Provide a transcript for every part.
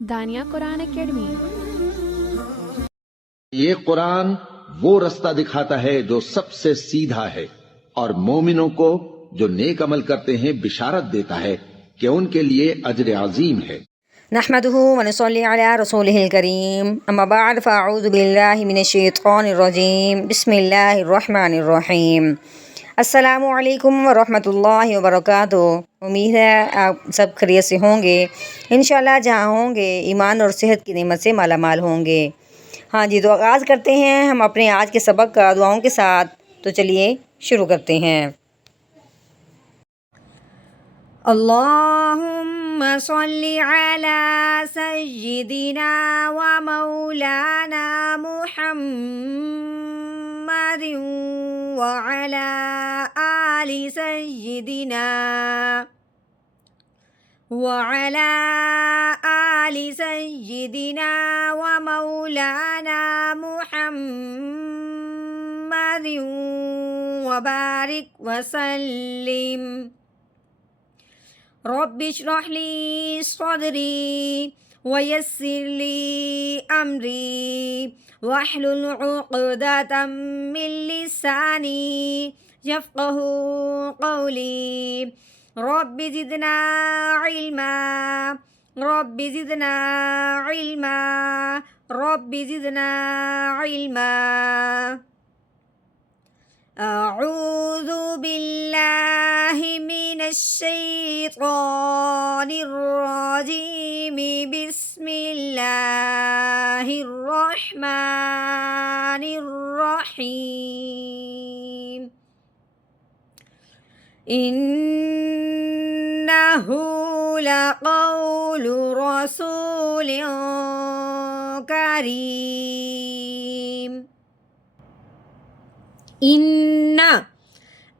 دانیہ قرآن academy. یہ قرآن وہ رستہ دکھاتا ہے جو سب سے سیدھا ہے، اور مومنوں کو جو نیک عمل کرتے ہیں بشارت دیتا ہے کہ ان کے لیے اجر عظیم ہے۔ نحمده ونصلي على رسوله الكريم اما بعد فاعوذ بالله من الشیطان الرجیم بسم اللہ الرحمن الرحیم۔ السلام علیکم ورحمۃ اللہ وبرکاتہ۔ امید ہے آپ سب خیریت سے ہوں گے، انشاءاللہ جہاں ہوں گے ایمان اور صحت کی نعمت سے مالا مال ہوں گے۔ ہاں جی، تو آغاز کرتے ہیں ہم اپنے آج کے سبق کا دعاؤں کے ساتھ۔ تو چلیے شروع کرتے ہیں۔ اللہم صلی علی سیدنا و مولانا محمد وعلی آل سیدنا و مولانا محمد وبارک وسلم۔ رب اشرح لی صدری ویسر لی امری واحلل عقدۃ من لسانی یفقہوا قولی۔ رب زدنا علما رب زدنا علما رب زدنا علما۔ اعوذ باللہ من الشیطان الرجیم بسم اللہ الرحمن الرحیم۔ انہ لقول رسول کریم۔ اِنَّ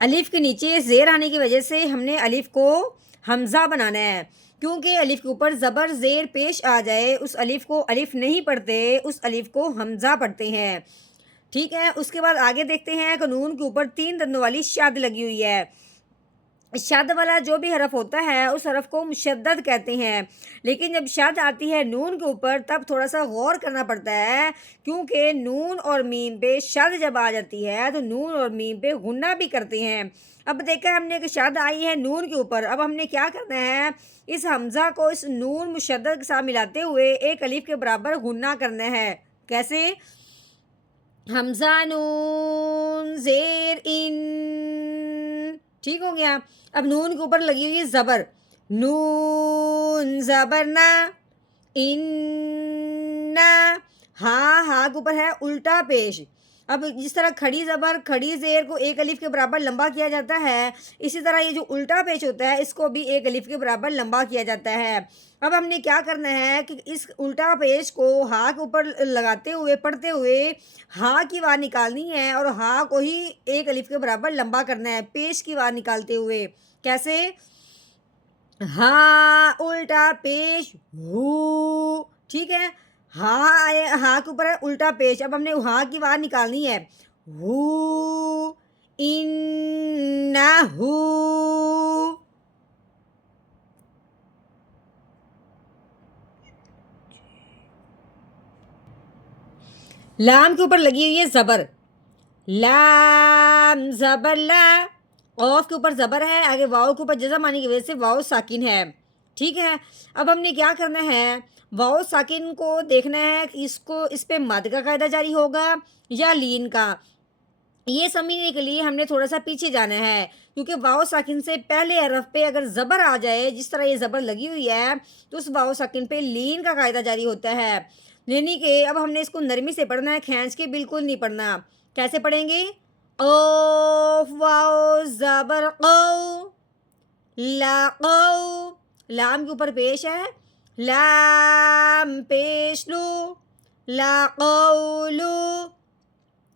الف کے نیچے زیر آنے کی وجہ سے ہم نے الف کو حمزہ بنانا ہے، کیونکہ الف کے اوپر زبر زیر پیش آ جائے اس الف کو الف نہیں پڑھتے، اس الف کو حمزہ پڑھتے ہیں، ٹھیک ہے۔ اس کے بعد آگے دیکھتے ہیں کہ نون کے اوپر 3 دندوں والی شد لگی ہوئی ہے۔ شد والا جو بھی حرف ہوتا ہے اس حرف کو مشدد کہتے ہیں، لیکن جب شد آتی ہے نون کے اوپر تب تھوڑا سا غور کرنا پڑتا ہے، کیونکہ نون اور میم پہ شد جب آ جاتی ہے تو نون اور میم پہ غنہ بھی کرتے ہیں۔ اب دیکھا ہم نے کہ شد آئی ہے نون کے اوپر، اب ہم نے کیا کرنا ہے، اس حمزہ کو اس نون مشدد کے ساتھ ملاتے ہوئے ایک الف کے برابر غنہ کرنا ہے۔ کیسے؟ حمزہ نون زیر ان، ٹھیک ہو گیا۔ اب نون کے اوپر لگی ہوئی ہے زبر، نون زبر نا، ان، ہا کے اوپر ہے الٹا پیش۔ اب جس طرح کھڑی زبر کھڑی زیر کو ایک الف کے برابر لمبا کیا جاتا ہے، اسی طرح یہ جو الٹا پیش ہوتا ہے اس کو بھی ایک الف کے برابر لمبا کیا جاتا ہے۔ اب ہم نے کیا کرنا ہے کہ اس الٹا پیش کو ہا کے اوپر لگاتے ہوئے پڑھتے ہوئے ہا کی وار نکالنی ہے اور ہا کو ہی ایک الف کے برابر لمبا کرنا ہے پیش کی وار نکالتے ہوئے۔ کیسے؟ ہا الٹا پیش ہو، ٹھیک ہے۔ ہا کے اوپر ہے الٹا پیش، اب ہم نے ہا کی وار نکالنی ہے، ہو انہو۔ لام کے اوپر لگی ہوئی ہے زبر، لام زبر لا، قاف کے اوپر زبر ہے، آگے واؤ کے اوپر جزم آنے کی وجہ سے واؤ ساکن ہے، ٹھیک ہے۔ اب ہم نے کیا کرنا ہے، واؤ ساکن کو دیکھنا ہے کہ اس پہ مد کا قاعدہ جاری ہوگا یا لین کا۔ یہ سمجھنے کے لیے ہم نے تھوڑا سا پیچھے جانا ہے، کیونکہ واؤ ساکن سے پہلے حرف پہ اگر زبر آ جائے، جس طرح یہ زبر لگی ہوئی ہے، تو اس واؤ ساکن پہ لین کا قاعدہ جاری ہوتا ہے، یعنی کہ اب ہم نے اس کو نرمی سے پڑھنا ہے، کھینچ کے بالکل نہیں پڑھنا۔ کیسے پڑھیں گے؟ قاف واؤ زبر قو، لا قو، لام کے اوپر پیش ہے، لام پیش لو، لا قولو۔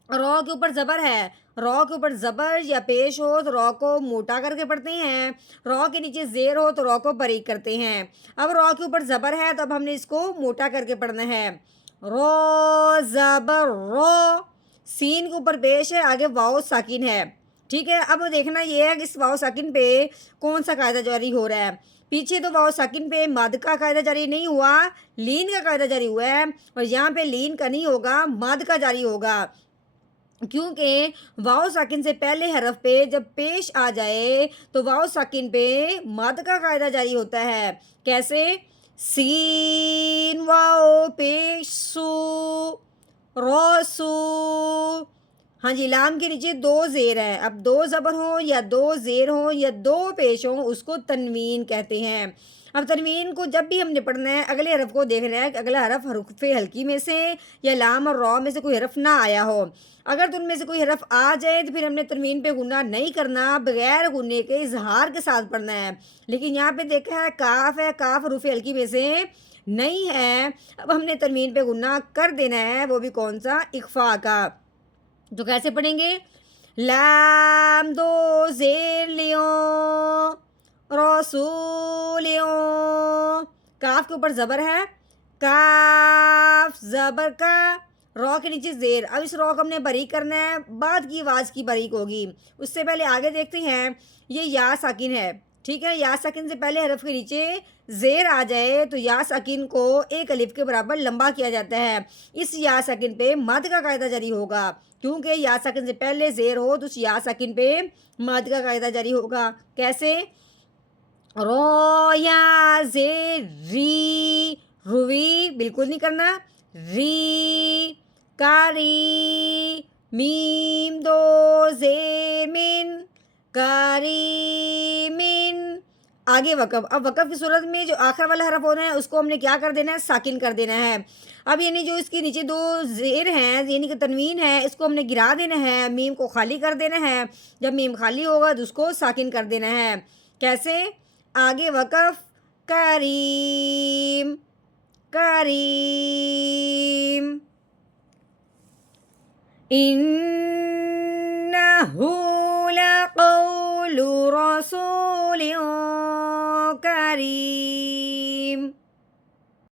رو کے اوپر زبر ہے، رو کے اوپر زبر یا پیش ہو تو رو کو موٹا کر کے پڑھتے ہیں، رو کے نیچے زیر ہو تو رو کو باریک کرتے ہیں۔ اب رو کے اوپر زبر ہے تو اب ہم نے اس کو موٹا کر کے پڑھنا ہے، رو زبر رو۔ سین کے اوپر پیش ہے، آگے واؤ ساکن ہے، ٹھیک ہے، اب دیکھنا یہ ہے کہ اس واو ساکن پہ کون سا قاعدہ جاری ہو رہا ہے. پیچھے تو واو ساکن پہ مد کا قاعدہ جاری نہیں ہوا، لین کا قاعدہ جاری ہوا ہے، اور یہاں پہ لین کا نہیں ہوگا، مد کا جاری ہوگا، کیونکہ واو ساکن سے پہلے حرف پہ جب پیش آ جائے تو واو ساکن پہ مد کا قاعدہ جاری ہوتا ہے. کیسے؟ سین واو پیش سو، روسو. ہاں جی، لام کے نیچے دو زیر ہیں، اب دو زبر ہوں یا دو زیر ہوں یا دو پیش ہوں اس کو تنوین کہتے ہیں. اب تنوین کو جب بھی ہم نے پڑھنا ہے اگلے حرف کو دیکھنا ہے کہ اگلا حرف حروف ہلکی میں سے یا لام اور را میں سے کوئی حرف نہ آیا ہو. اگر تو ان میں سے کوئی حرف آ جائے تو پھر ہم نے تنوین پہ غنہ نہیں کرنا، بغیر غنے کے اظہار کے ساتھ پڑھنا ہے. لیکن یہاں پہ دیکھا ہے کاف ہے، کاف حروف ہلکی میں سے نہیں ہے، اب ہم نے تنوین پہ غنہ کر دینا ہے، وہ بھی کون سا؟ اخفا کا. تو کیسے پڑھیں گے؟ لام دو زیر لیوں، رسولیوں. کاف کے اوپر زبر ہے، کاف زبر کا، را کے نیچے زیر. اب اس را کو ہم نے باریک کرنا ہے، بعد کی آواز کی باریک ہوگی. اس سے پہلے آگے دیکھتے ہیں، یہ یا ساکن ہے، ٹھیک ہے. یا ساکن سے پہلے حرف کے نیچے زیر آ جائے تو یا ساکن کو ایک الف کے برابر لمبا کیا جاتا ہے. اس یا ساکن پہ مد کا قاعدہ جاری ہوگا، کیونکہ یا ساکن سے پہلے زیر ہو تو اس یا ساکن پہ مد کا قاعدہ جاری ہوگا. کیسے؟ رو یا زیر ری، روی بالکل نہیں کرنا، ری. کاری، میم دو زیر من، کریمن. آگے وقف. اب وقف کی صورت میں جو آخر والا حرف ہونا ہے اس کو ہم نے کیا کر دینا ہے؟ ساکن کر دینا ہے. اب یعنی جو اس کے نیچے دو زیر ہیں یعنی کہ تنوین ہے، اس کو ہم نے گرا دینا ہے، میم کو خالی کر دینا ہے. جب میم خالی ہوگا تو اس کو ساکن کر دینا ہے. کیسے؟ آگے وقف. کریم، کریم. انہو لقول رسول کریم.